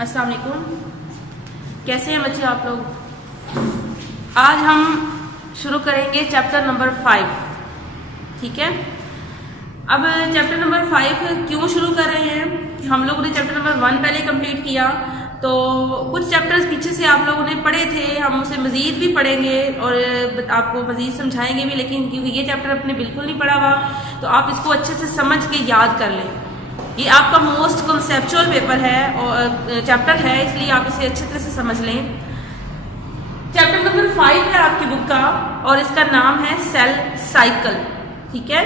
अस्सलाम वालेकुम। कैसे हैं बच्चे आप लोग। आज हम शुरू करेंगे चैप्टर नंबर 5। ठीक है, अब चैप्टर नंबर 5 क्यों शुरू कर रहे हैं कि हम लोगों ने चैप्टर नंबर 1 पहले कंप्लीट किया, तो कुछ चैप्टर्स पीछे से आप लोगों ने पढ़े थे, हम उसे मज़ीद भी पढ़ेंगे और आपको मज़ीद समझाएंगे भी, लेकिन क्योंकि ये चैप्टर आपने बिल्कुल नहीं पढ़ा हुआ तो आप इसको अच्छे से समझ के याद कर लें। ये आपका मोस्ट कॉन्सेप्चुअल पेपर है और चैप्टर है, इसलिए आप इसे अच्छी तरह से समझ लें। चैप्टर नंबर 5 है आपकी बुक का और इसका नाम है सेल साइकिल। ठीक है,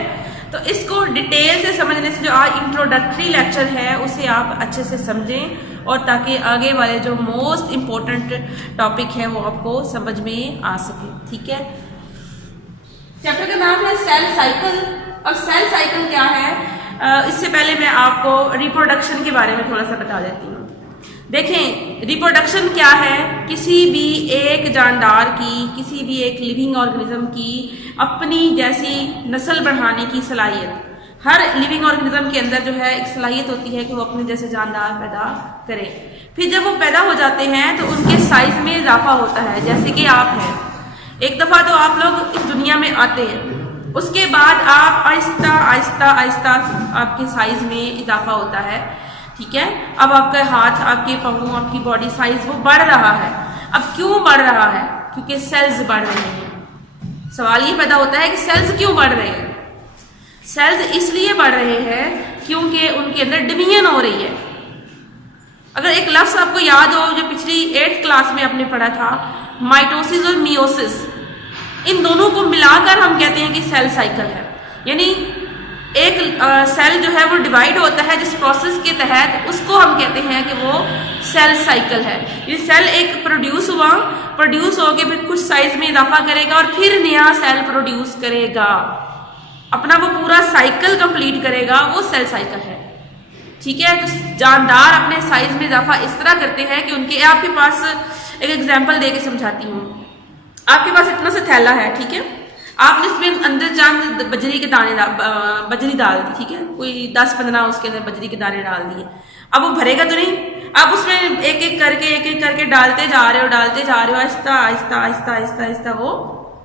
तो इसको डिटेल से समझने से जो आज इंट्रोडक्टरी लेक्चर है उसे आप अच्छे से समझें और ताकि आगे वाले जो मोस्ट इम्पोर्टेंट टॉपिक है वो आपको समझ में आ सके। ठीक है, चैप्टर का नाम है सेल साइकिल। अब सेल साइकिल क्या है, इससे पहले मैं आपको रिप्रोडक्शन के बारे में थोड़ा सा बता देती हूँ। देखें, रिप्रोडक्शन क्या है, किसी भी एक जानदार की, किसी भी एक लिविंग ऑर्गेनिज्म की अपनी जैसी नस्ल बढ़ाने की सलाहियत, हर लिविंग ऑर्गेनिज्म के अंदर जो है एक सलाहियत होती है कि वो अपने जैसे जानदार पैदा करे। फिर जब वो पैदा हो जाते हैं तो उनके साइज में इजाफा होता है। जैसे कि आप हैं, एक दफा तो आप लोग इस दुनिया में आते हैं, उसके बाद आप आहिस्ता आहिस्ता आहिस्ता आपके साइज में इजाफा होता है। ठीक है, अब आपका हाथ, आपके पाँव, आपकी बॉडी साइज वो बढ़ रहा है। अब क्यों बढ़ रहा है? क्योंकि सेल्स बढ़ रहे हैं। सवाल ये पैदा होता है कि सेल्स क्यों बढ़ रहे हैं। सेल्स इसलिए बढ़ रहे हैं क्योंकि उनके अंदर डिवीजन हो रही है। अगर एक लफ्ज आपको याद हो जो पिछली 8th क्लास में आपने पढ़ा था, माइटोसिस और मियोसिस, इन दोनों को मिलाकर हम कहते हैं कि सेल साइकिल है। यानी एक सेल जो है वो डिवाइड होता है जिस प्रोसेस के तहत, उसको हम कहते हैं कि वो सेल साइकिल है। ये सेल एक प्रोड्यूस होके फिर कुछ साइज में इजाफा करेगा और फिर नया सेल प्रोड्यूस करेगा, अपना वो पूरा साइकिल कंप्लीट करेगा, वो सेल साइकिल है। ठीक है, तो जानदार अपने साइज में इजाफा इस तरह करते हैं कि उनके, आपके पास एक एग्जाम्पल दे के समझाती हूँ। आपके पास इतना सा थैला है, ठीक है, आपने इसमें अंदर चांद बजरी के दाने बजरी डाल दी। ठीक है, कोई 10-15 उसके अंदर बजरी के दाने डाल दिए। अब वो भरेगा तो नहीं, आप उसमें एक एक करके डालते जा रहे हो, आहिस्ता आहिस्ता आहिस्ता आहिस्ता आहिस्ता वो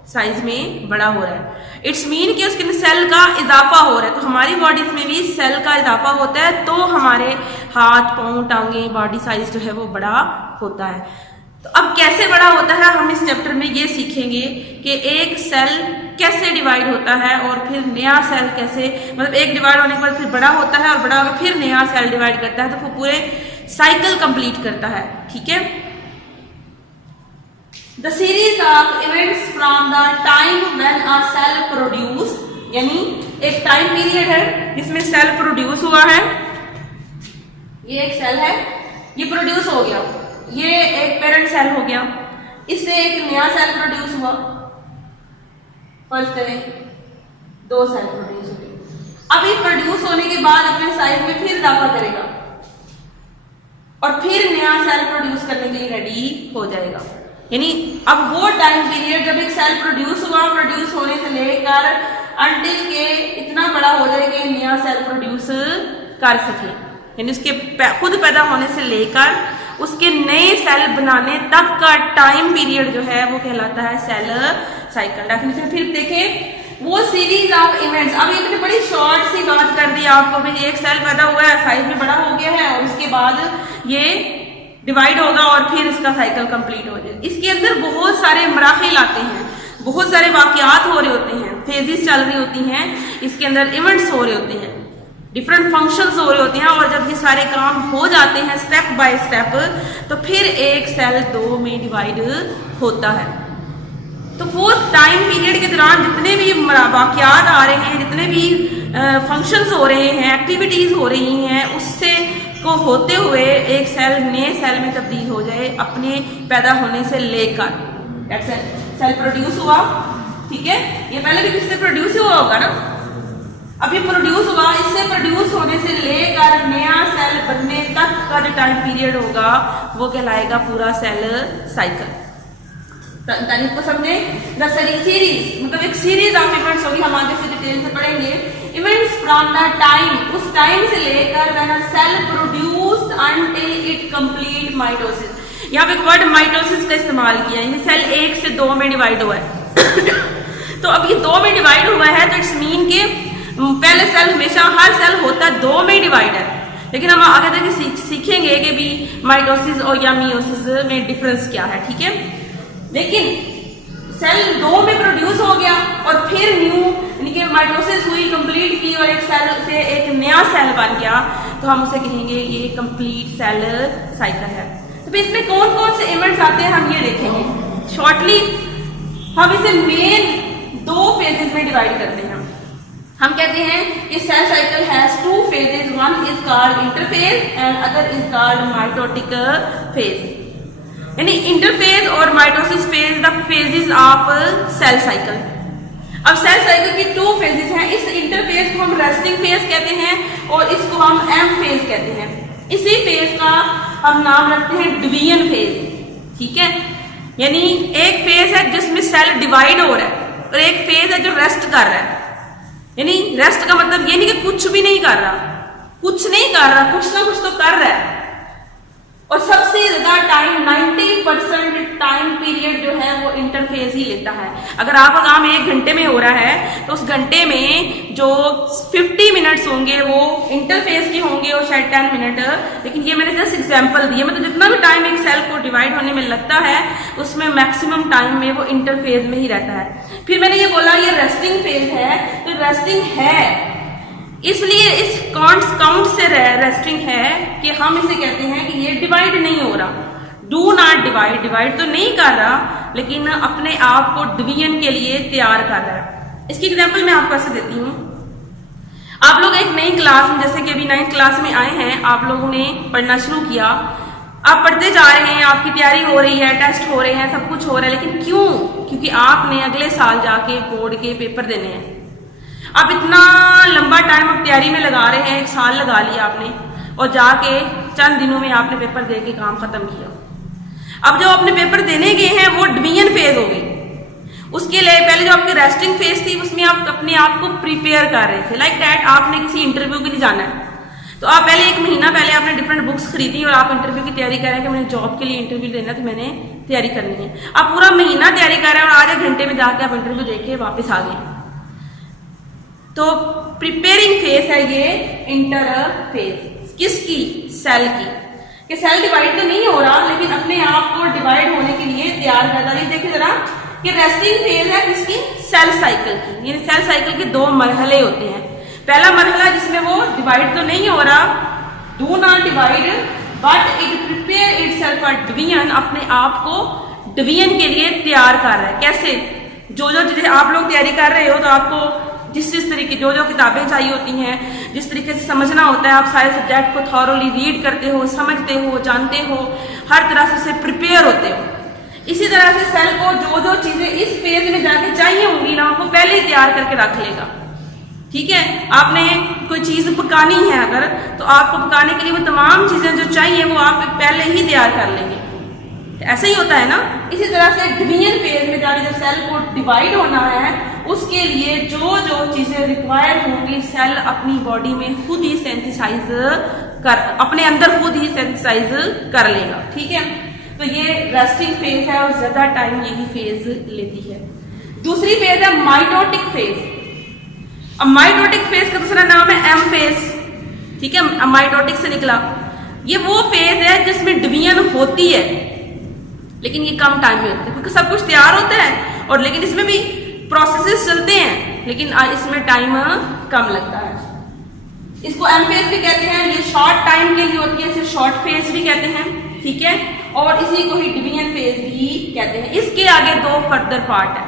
साइज में बड़ा हो रहा है। इट्स मीन कि उसके अंदर सेल का इजाफा हो रहा है। तो हमारी बॉडीज में भी सेल का इजाफा होता है, तो हमारे हाथ, पाँव, टांगे, बॉडी साइज जो है वो बड़ा होता है। तो अब कैसे बड़ा होता है, हम इस चैप्टर में ये सीखेंगे कि एक सेल कैसे डिवाइड होता है और फिर नया सेल कैसे, मतलब एक डिवाइड होने के बाद फिर बड़ा होता है और बड़ा होकर फिर नया सेल डिवाइड करता है, तो वो पूरे साइकिल कंप्लीट करता है। ठीक है, the series of events from the time when a cell produce, यानी एक टाइम पीरियड है जिसमें सेल प्रोड्यूस हुआ है। ये एक सेल है, ये प्रोड्यूस हो गया, ये एक पेरेंट सेल हो गया, इससे एक नया सेल प्रोड्यूस हुआ। फर्स्ट करें 2 सेल प्रोड्यूस हुए। अब ये प्रोड्यूस होने के बाद अपने साइज में फिर इजाफा करेगा और फिर नया सेल प्रोड्यूस करने के लिए रेडी हो जाएगा। यानी अब वो टाइम पीरियड जब एक सेल प्रोड्यूस हुआ, प्रोड्यूस होने से लेकर अंटिल के इतना बड़ा हो जाए कि नया सेल प्रोड्यूस कर सके, यानी उसके खुद पैदा होने से लेकर उसके नए सेल बनाने तक का टाइम पीरियड जो है वो कहलाता है सेल साइकिल। डेफिनेशन फिर देखें, वो सीरीज ऑफ इवेंट्स। अब ये मैंने बड़ी शॉर्ट सी बात कर दी आपको, भाई एक सेल पैदा हुआ है, साइज में बड़ा हो गया है और उसके बाद ये डिवाइड होगा और फिर इसका साइकिल कंप्लीट हो जाए। इसके अंदर बहुत सारे मराहिल आते हैं, बहुत सारे वाकयात हो रहे होते हैं, फेजेस चल रही होती हैं, इसके अंदर इवेंट्स हो रहे होते हैं, डिफरेंट फंक्शंस हो रहे होते हैं, और जब ये सारे काम हो जाते हैं स्टेप बाय स्टेप, तो फिर एक सेल 2 में डिवाइड होता है। तो वो टाइम पीरियड के दौरान जितने भी वाकयात आ रहे हैं, जितने भी फंक्शंस हो रहे हैं, एक्टिविटीज हो रही हैं, उससे को होते हुए एक सेल नए सेल में तब्दील हो जाए अपने पैदा होने से लेकर। सेल प्रोड्यूस हुआ, ठीक है, ये पहले भी किससे प्रोड्यूस हुआ होगा ना, अभी प्रोड्यूस हुआ, इससे प्रोड्यूस होने से लेकर नया सेल बनने तक का जो टाइम पीरियड होगा वो कहलाएगा पूरा सेल साइकिल। तारीफ को समझे, द सीरीज मतलब एक सीरीज ऑफ इवेंट्स होगी, हम आगे से डिटेल से पढ़ेंगे। इवेंट्स फ्रॉम द टाइम, उस टाइम से लेकर when a cell produced until it complete mitosis। यहाँ पे वर्ड माइटोसिस का इस्तेमाल किया है, सेल 1 से 2 में डिवाइड हुआ है। तो अब ये 2 में डिवाइड हुआ है तो इट्स मीन के पहले सेल हमेशा हर सेल होता है 2 में डिवाइड है, लेकिन हम आगे जाके सीखेंगे कि भी माइटोसिस और या मियोसिस में डिफरेंस क्या है, ठीक है। लेकिन सेल 2 में प्रोड्यूस हो गया और फिर न्यू यानी कि माइटोसिस हुई, कंप्लीट की और एक सेल से एक नया सेल बन गया, तो हम उसे कहेंगे ये कंप्लीट सेल साइकिल है। तो फिर इसमें कौन कौन से इवेंट्स आते हैं हम ये देखेंगे शॉर्टली। हम इसे मेन 2 फेजेस में डिवाइड करते हैं। हम कहते हैं कि cell cycle has 2 phases, one is called interphase and other is called mitotic phase। यानी इंटरफेज और mitosis phase the phases of cell cycle. अब सेल साइकिल की 2 फेजेस हैं। इस इंटरफेज को हम रेस्टिंग फेज कहते हैं और इसको हम एम फेज कहते हैं। इसी फेज का हम नाम रखते हैं डिवीजन फेज, ठीक है। यानी एक फेज है जिसमें सेल डिवाइड हो रहा है और एक फेज है जो रेस्ट कर रहा है। यानी रेस्ट का मतलब ये नहीं कि कुछ भी नहीं कर रहा, कुछ नहीं कर रहा, कुछ ना कुछ तो कर रहा है। और सबसे ज्यादा टाइम 90% टाइम पीरियड जो है वो इंटरफेज ही लेता है। अगर आपका काम 1 घंटे में हो रहा है तो उस घंटे में जो 50 मिनट्स होंगे वो इंटरफेज के होंगे और शायद 10 मिनट। लेकिन ये मैंने जस्ट एग्जांपल दिया, मतलब जितना भी टाइम एक सेल को डिवाइड होने में लगता है उसमें मैक्सिमम टाइम में वो इंटरफेज में ही रहता है। फिर मैंने ये बोला ये रेस्टिंग फेज है, तो रेस्टिंग है इसलिए इस काउंट से रेस्टिंग है कि हम इसे कहते हैं कि ये डिवाइड नहीं हो रहा, डू नॉट डिवाइड, डिवाइड तो नहीं कर रहा लेकिन अपने आप को डिवीजन के लिए तैयार कर रहा है। इसकी एग्जांपल मैं आपको ऐसे देती हूँ। आप लोग एक नई क्लास में, जैसे कि अभी 9th क्लास में आए हैं, आप लोगों ने पढ़ना शुरू किया, आप पढ़ते जा रहे हैं, आपकी तैयारी हो रही है, टेस्ट हो रहे हैं, सब कुछ हो रहा है, लेकिन क्यों? क्योंकि आपने अगले साल जाके बोर्ड के पेपर देने हैं। आप इतना लंबा टाइम अब तैयारी में लगा रहे हैं, 1 साल लगा लिया आपने और जाके चंद दिनों में आपने पेपर दे के काम खत्म किया। अब जो आपने पेपर देने गए हैं वो डिवीजन फेज हो गई। उसके लिए पहले जो आपकी रेस्टिंग फेज थी उसमें आप अपने आप को प्रिपेयर कर रहे थे। लाइक दैट आपने किसी इंटरव्यू के लिए जाना है तो आप पहले 1 महीना पहले आपने डिफरेंट बुक्स खरीदी और आप इंटरव्यू की तैयारी कर रहे हैं कि मैंने जॉब के लिए इंटरव्यू देना तो मैंने तैयारी करनी है। आप पूरा महीना तैयारी कर रहे हैं और आधे घंटे में जाके आप इंटरव्यू देके वापस आ गए। तो प्रिपेयरिंग फेज है ये इंटरफेज किसकी? सेल की। कि सेल डिवाइड तो नहीं हो रहा लेकिन अपने आप को डिवाइड होने के लिए तैयार करता है। देखिए जरा कि रेस्टिंग फेज है किसकी? सेल साइकिल की। यानी सेल साइकिल के 2 मरहले होते हैं। पहला मरहला जिसमें वो डिवाइड तो नहीं हो रहा, do not divide, but it prepare itself for division, अपने आप को डिवीजन के लिए तैयार कर रहा है। कैसे? जो चीजें आप लोग तैयारी कर रहे हो तो आपको जिस तरीके जो किताबें चाहिए होती हैं, जिस तरीके से समझना होता है, आप सारे सब्जेक्ट को थॉरोली रीड करते हो, समझते हो, जानते हो, हर तरह से उससे प्रिपेयर होते हो। इसी तरह से सेल को जो चीजें इस फेज में जाके चाहिए होंगी ना वो पहले ही तैयार करके रख लेगा। ठीक है, आपने कोई चीज पकानी है अगर, तो आपको पकाने के लिए वो तमाम चीजें जो चाहिए वो आप पहले ही तैयार कर लेंगे। ऐसा ही होता है ना। इसी तरह से डिवीजन फेज में जाके जब सेल को डिवाइड होना है उसके लिए जो चीजें रिक्वायर्ड होंगी सेल अपनी बॉडी में खुद ही सिंथेसाइज कर, अपने अंदर खुद ही सिंथेसाइज कर लेगा। ठीक है, तो ये रेस्टिंग फेज है और ज्यादा टाइम यही फेज लेती है। दूसरी फेज है माइटोटिक फेज। अब माइटोटिक फेज का दूसरा नाम है एम फेज। ठीक है, माइटोटिक से निकला। ये वो फेज है जिसमें डिवीजन होती है लेकिन ये कम टाइम में होता है क्योंकि सब कुछ तैयार होता है और लेकिन इसमें भी प्रोसेसेस चलते हैं लेकिन इसमें टाइम कम लगता है। इसको एम फेज भी कहते हैं। ये शॉर्ट टाइम के लिए होती है, इसे शॉर्ट फेज भी कहते हैं। ठीक है, और इसी को ही डिवीजन फेज भी कहते हैं। इसके आगे 2 फर्दर पार्ट है,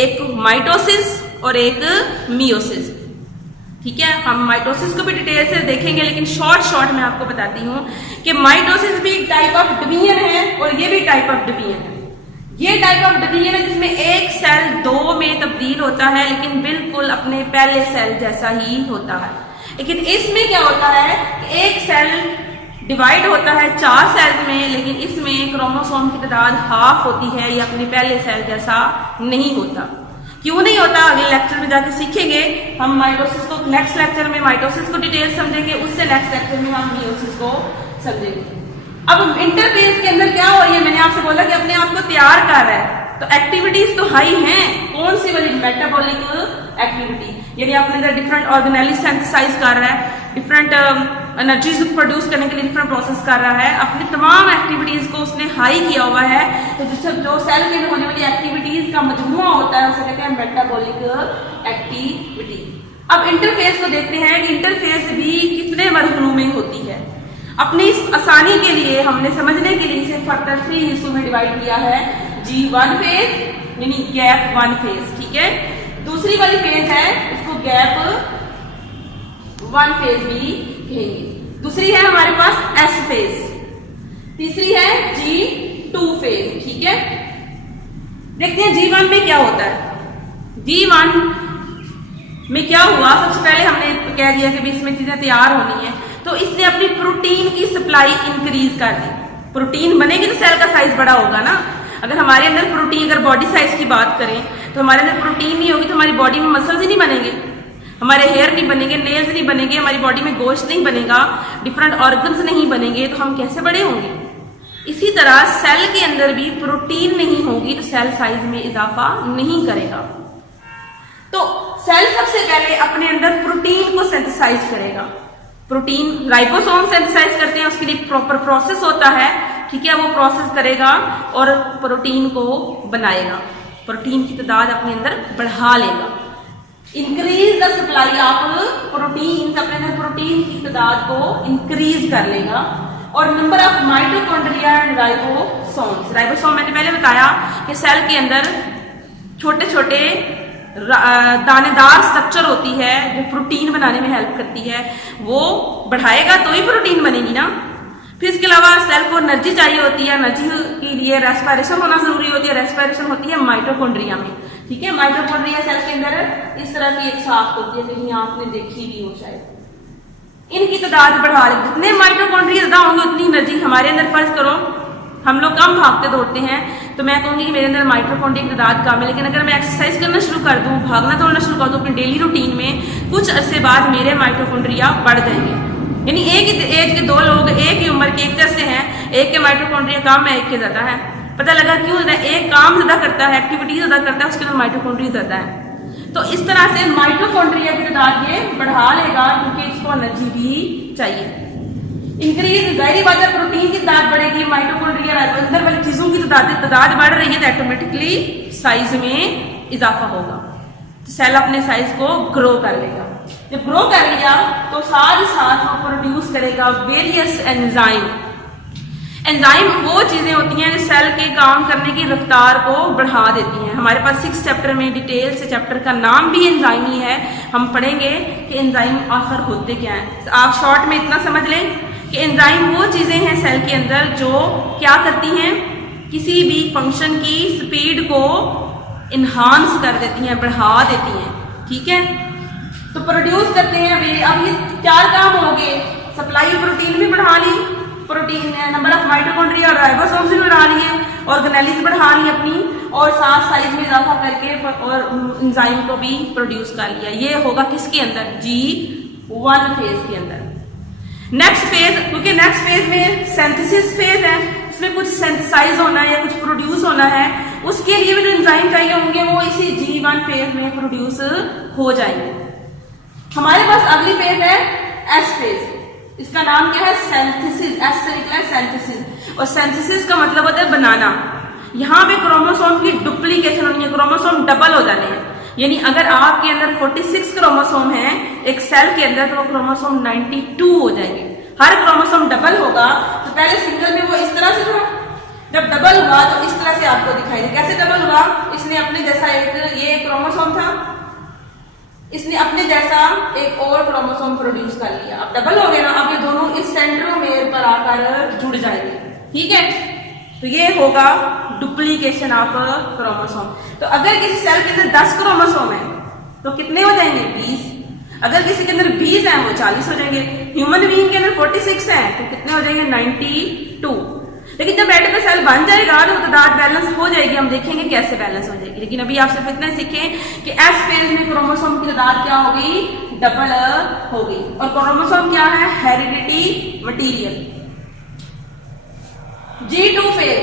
एक माइटोसिस और एक मियोसिस। ठीक है, हम माइटोसिस को भी डिटेल से देखेंगे लेकिन शॉर्ट मैं आपको बताती हूँ कि माइटोसिस भी टाइप ऑफ डिवीजन है और ये भी टाइप ऑफ डिवीजन है। ये टाइप ऑफ डिवीजन है जिसमें एक सेल 2 में तब्दील होता है लेकिन बिल्कुल अपने पहले सेल जैसा ही होता है। लेकिन इसमें क्या होता है कि एक सेल डिवाइड होता है 4 सेल्स में लेकिन इसमें क्रोमोसोम की तादाद हाफ होती है, ये अपने पहले सेल जैसा नहीं होता। क्यों नहीं होता अगले लेक्चर में जाके सीखेंगे हम। माइटोसिस को नेक्स्ट लेक्चर में माइटोसिस को डिटेल समझेंगे, उससे नेक्स्ट लेक्चर में हम मियोसिस को समझेंगे। अब इंटरफेज के अंदर क्या हो रही है, मैंने आपसे बोला कि अपने आप को तैयार कर रहा है, तो एक्टिविटीज तो हाई हैं। कौन सी वाली? मेटाबॉलिक एक्टिविटी, यानी अपने अंदर डिफरेंट ऑर्गेनेल सिंथेसाइज कर रहा है, डिफरेंट एनर्जीज प्रोड्यूस करने के लिए डिफरेंट प्रोसेस कर रहा है, अपनी तमाम एक्टिविटीज को उसने हाई किया हुआ है। तो जो सेल के अंदर होने वाली एक्टिविटीज का मजमूआ होता है उसे कहते हैं मेटाबॉलिक एक्टिविटी। अब इंटरफेस को देखते हैं कि इंटरफेस भी कितने मरहलों में होती है। अपनी आसानी के लिए हमने समझने के लिए इसे फर्दर 3 हिस्सों में डिवाइड किया है। G1 फेज यानी गैप 1 फेज, ठीक है। दूसरी वाली फेज है उसको गैप 1 फेज भी कहेंगे। दूसरी है हमारे पास S फेज, तीसरी है G2 फेज, ठीक है। देखते हैं G1 में क्या होता है। G1 में क्या हुआ, सबसे पहले हमने कह दिया कि इसमें चीजें तैयार होनी है, तो इसने अपनी प्रोटीन की सप्लाई इंक्रीज कर दी। प्रोटीन बनेगी तो सेल का साइज बड़ा होगा ना। अगर हमारे अंदर प्रोटीन, अगर बॉडी साइज की बात करें तो हमारे अंदर प्रोटीन नहीं होगी तो हमारी बॉडी में मसल्स ही नहीं बनेंगे, हमारे हेयर नहीं बनेंगे, नेल्स नहीं बनेंगे, हमारी बॉडी में गोश्त नहीं बनेगा, डिफरेंट ऑर्गन्स नहीं बनेंगे, तो हम कैसे बड़े होंगे। इसी तरह सेल के अंदर भी प्रोटीन नहीं होगी तो सेल साइज में इजाफा नहीं करेगा। तो सेल सबसे पहले अपने अंदर प्रोटीन को सिंथेसाइज करेगा। प्रोटीन राइबोसोम सिंथेसाइज करते हैं, उसके लिए प्रॉपर प्रोसेस होता है, ठीक है। वो प्रोसेस करेगा और प्रोटीन को बनाएगा, प्रोटीन की तादाद अपने अंदर बढ़ा लेगा। Increase the supply of protein, अपने अंदर प्रोटीन की तादाद को इंक्रीज कर लेगा। और number of mitochondria and ribosomes, ribosome मैंने पहले बताया कि सेल के अंदर छोटे छोटे दानेदार स्ट्रक्चर होती है जो प्रोटीन बनाने में हेल्प करती है, वो बढ़ाएगा तो ही प्रोटीन बनेगी ना। फिर इसके अलावा सेल को एनर्जी चाहिए होती है, एनर्जी के लिए रेस्पिरेशन होना जरूरी होती है। रेस्पिरेशन होती है माइटोकॉन्ड्रिया में, ठीक है। माइटोकॉन्ड्रिया सेल के अंदर इस तरह की एक साफ्ट होती है, कहीं आपने देखी भी हो शायद। इनकी तादाद बढ़ा ले, जितने माइटोकॉन्ड्रिया ज्यादा होंगे उतनी एनर्जी हमारे अंदर। फर्ज करो हम लोग कम भागते दौड़ते हैं तो मैं कहूंगी कि मेरे अंदर माइटोकॉन्ड्रिया की तादाद कम है, लेकिन अगर मैं एक्सरसाइज करना शुरू कर दूं, भागना दौड़ना शुरू कर दूं अपनी डेली रूटीन में, कुछ अरसे बाद मेरे माइटोकॉन्ड्रिया बढ़ जाएंगे। यानी एक ही एज के दो लोग एक ही उम्र के एक जैसे हैं, एक के माइटोकॉन्ड्रिया कम है, एक के ज्यादा है। पता लगा क्यों? एक काम ज्यादा करता है, एक्टिविटी ज्यादा करता है, उसके अंदर माइटोकॉन्ड्रिया ज्यादा है। तो इस तरह से माइटोकॉन्ड्रिया की तादाद ये बढ़ा लेगा क्योंकि इसको एनर्जी भी चाहिए। इंक्रीज, जाहिर बात है प्रोटीन की तादाद बढ़ेगी, माइटोकॉन्ड्रिया अंदर वाली चीजों की तादाद बढ़ रही है तो ऑटोमेटिकली साइज में इजाफा होगा, तो सेल अपने साइज को ग्रो कर लेगा। जब ग्रो कर लिया तो साथ ही साथ वो प्रोड्यूस करेगा वेरियस एंजाइम। एंजाइम वो चीजें होती हैं जो सेल के काम करने की रफ्तार को बढ़ा देती हैं। हमारे पास 6 चैप्टर में डिटेल से चैप्टर का नाम भी एंजाइम ही है, हम पढ़ेंगे कि एंजाइम आखिर होते क्या है। आप शॉर्ट में इतना समझ लें कि एंजाइम वो चीजें हैं सेल के अंदर जो क्या करती हैं, किसी भी फंक्शन की स्पीड को इन्हांस कर देती हैं, बढ़ा देती हैं, ठीक है। तो प्रोड्यूस करते हैं वे। अब ये 4 काम हो गए, सप्लाई प्रोटीन भी बढ़ा ली, प्रोटीन नंबर ऑफ माइटोकॉन्ड्रिया और राइबोसोम्स भी बढ़ा लिए, ऑर्गेनेल्स बढ़ा ली अपनी, और साथ साइज में इजाफा करके और एंजाइम को भी प्रोड्यूस कर लिया। ये होगा किसके अंदर? G1 फेज के अंदर। नेक्स्ट फेज, क्योंकि नेक्स्ट फेज में सिंथेसिस फेज है, इसमें कुछ सिंथेसाइज होना है या कुछ प्रोड्यूस होना है, उसके लिए भी जो एंजाइम चाहिए होंगे वो इसी G1 फेज में प्रोड्यूस हो जाएंगे। हमारे पास अगली फेज है S फेज, इसका नाम क्या है? सिंथेसिस। S से निकला है सिंथेसिस, और सिंथेसिस का मतलब होता है बनाना। यहाँ पे क्रोमोसोम की डुप्लीकेशन होनी है, क्रोमोसोम डबल हो जाने हैं। यानी अगर आपके अंदर 46 क्रोमोसोम है एक सेल के अंदर, तो वो क्रोमोसोम 92 हो जाएंगे। हर क्रोमोसोम डबल होगा, तो पहले सिंगल में वो इस तरह से था, जब डबल हुआ तो इस तरह से आपको दिखाई दे। कैसे डबल हुआ? इसने अपने जैसा ये क्रोमोसोम था, इसने अपने जैसा एक और क्रोमोसोम प्रोड्यूस कर लिया। अब डबल हो गया ना, अब ये दोनों इस सेंट्रोमेयर पर आकर जुड़ जाएंगे, ठीक है। तो ये होगा डुप्लीकेशन ऑफ क्रोमोसोम। तो अगर किसी सेल के अंदर 10 क्रोमोसोम है तो कितने हो जाएंगे? 20। अगर किसी के अंदर 20 है वो 40 हो जाएंगे। ह्यूमन बीइंग के अंदर 46 है तो कितने हो जाएंगे? 92। लेकिन जब एंड पे सेल बन जाएगा तो तादाद बैलेंस हो जाएगी, हम देखेंगे कैसे बैलेंस हो जाएगी। लेकिन अभी आप सिर्फ इतना सीखें कि एस फेज में क्रोमोसोम की तादाद क्या हो गई, डबल हो गई। और क्रोमोसोम क्या है, हेरिडिटी मटीरियल। G2 फेज,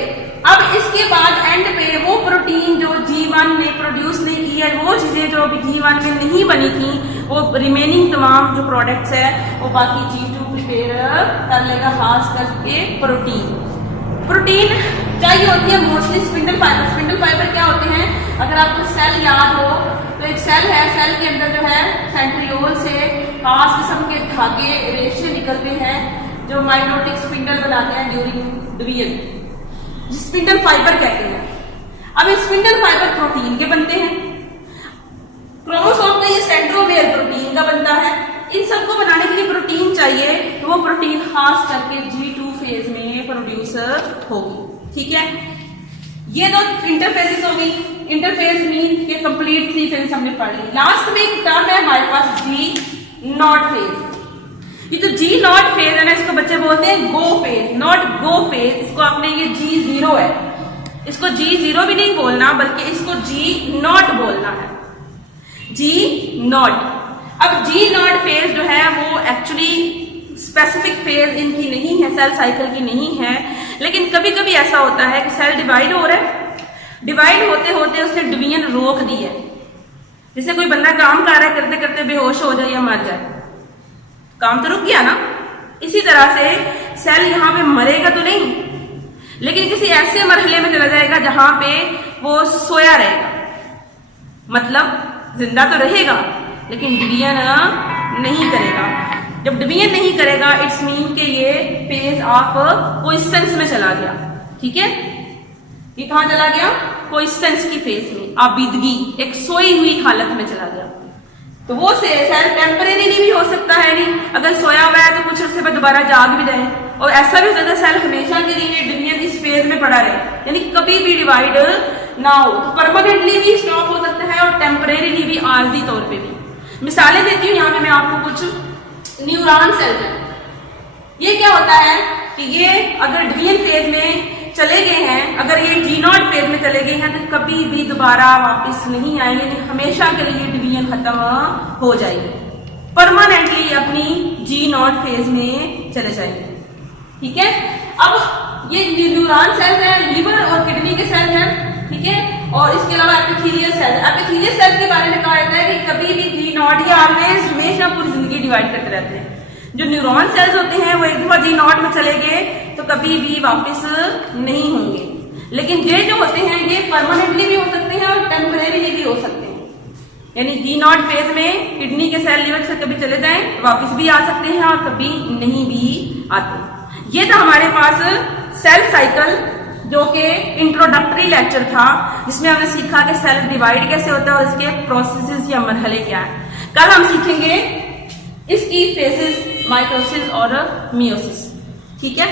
अब इसके बाद एंड पे वो प्रोटीन जो G1 ने प्रोड्यूस नहीं की है, वो चीजें जो अभी G1 में नहीं बनी थी, वो रिमेनिंग तमाम जो प्रोडक्ट्स है वो बाकी G2 प्रिपेयर कर लेगा, खास करके प्रोटीन। प्रोटीन चाहिए होती है mostly spindle fibre. Spindle fibre क्या होते हैं, अगर आपको सेल याद हो तो एक सेल है, सेल के अंदर जो है सेंट्रियोल से खास किस्म के धागे रेशे निकलते हैं जो माइटोटिक स्पिंडल बनाते हैं ड्यूरिंग डिवीजन, स्पिंडल फाइबर कहते हैं। अब ये स्पिंडल फाइबर प्रोटीन के बनते हैं। क्रोमोसोम का ये सेंट्रोमेयर प्रोटीन का बनता है। इन सबको बनाने के लिए प्रोटीन चाहिए, तो वो प्रोटीन खास करके G2 फेज में प्रोड्यूस होगी। ठीक है, ये दो इंटरफेजेस हो गई। इंटरफेज मीन ये कंप्लीट 3 फेज हमने पढ़ ली। लास्ट में एक टर्म है हमारे पास G0 फेज। ये जो G0 फेज है ना, इसको बच्चे बोलते हैं गो फेज, नॉट गो फेज। इसको आपने ये G0 है, इसको G0 भी नहीं बोलना बल्कि इसको G0 बोलना है, G0। अब G0 फेज जो है वो एक्चुअली स्पेसिफिक फेज इनकी नहीं है, सेल साइकिल की नहीं है। लेकिन कभी कभी ऐसा होता है कि सेल डिवाइड हो रहा है, डिवाइड होते होते उसने डिवीजन रोक दी है। जैसे कोई बंदा काम कर रहा है, करते करते बेहोश हो जाए या मर जाए, काम तो रुक गया ना। इसी तरह से सेल यहाँ पे मरेगा तो नहीं, लेकिन किसी ऐसे मरहले में चला जाएगा जहां पे वो सोया रहेगा, मतलब जिंदा तो रहेगा लेकिन डिवीजन नहीं करेगा। जब डिवीजन नहीं करेगा इट्स मीन के ये फेज ऑफ क्विसेंस में चला गया। ठीक है, ये कहां चला गया, क्विसेंस की फेज में, आबिदगी, एक सोई हुई हालत में चला गया। तो वो सेल टेम्परेरी भी हो सकता है, नहीं अगर सोया हुआ है तो कुछ अर्से बाद दोबारा जाग भी जाए, और ऐसा भी हो सकता है सेल हमेशा के लिए डिवीजन इस फेज में पड़ा रहे, यानी कभी भी डिवाइड ना हो। तो परमानेंटली भी स्टॉप हो सकता है और टेम्परेरी भी, आर्जी तौर पे भी। मिसालें देती हूँ यहाँ पे मैं आपको कुछ। न्यूरॉन सेल्स है, ये क्या होता है कि ये अगर डिवीजन फेज में चले गए हैं, अगर ये G0 फेज में चले गए हैं तो कभी भी दोबारा वापस नहीं आएंगे, यानी हमेशा के लिए डिवीजन खत्म हो जाएगी, परमानेंटली अपनी G0 फेज में चले जाएंगे। ठीक है, अब ये न्यूरॉन सेल्स हैं, लिवर और किडनी के सेल्स हैं। ठीक है, और इसके अलावा एपिथेलियल सेल्स। एपिथेलियल सेल्स के बारे में कहा जाता है कि कभी भी G0 या ऑलवेज हमेशा पूरी जिंदगी डिवाइड करते रहते हैं। जो न्यूरॉन सेल्स होते हैं वो एक दफा G0 में चले गए तो कभी भी वापस नहीं होंगे, लेकिन ये जो होते हैं ये परमानेंटली भी हो सकते हैं और टेम्परेरीली भी हो सकते हैं। यानी G0 फेज में किडनी के सेल लिवर से कभी चले जाएं वापस भी आ सकते हैं और कभी नहीं भी आते। ये था हमारे पास सेल साइकिल, जो कि इंट्रोडक्टरी लेक्चर था, जिसमें हमने सीखा कि सेल डिवाइड कैसे होता है और इसके प्रोसेसेस या मरहले क्या है। कल हम सीखेंगे इसकी फेसेस, माइटोसिस और मियोसिस। ठीक है।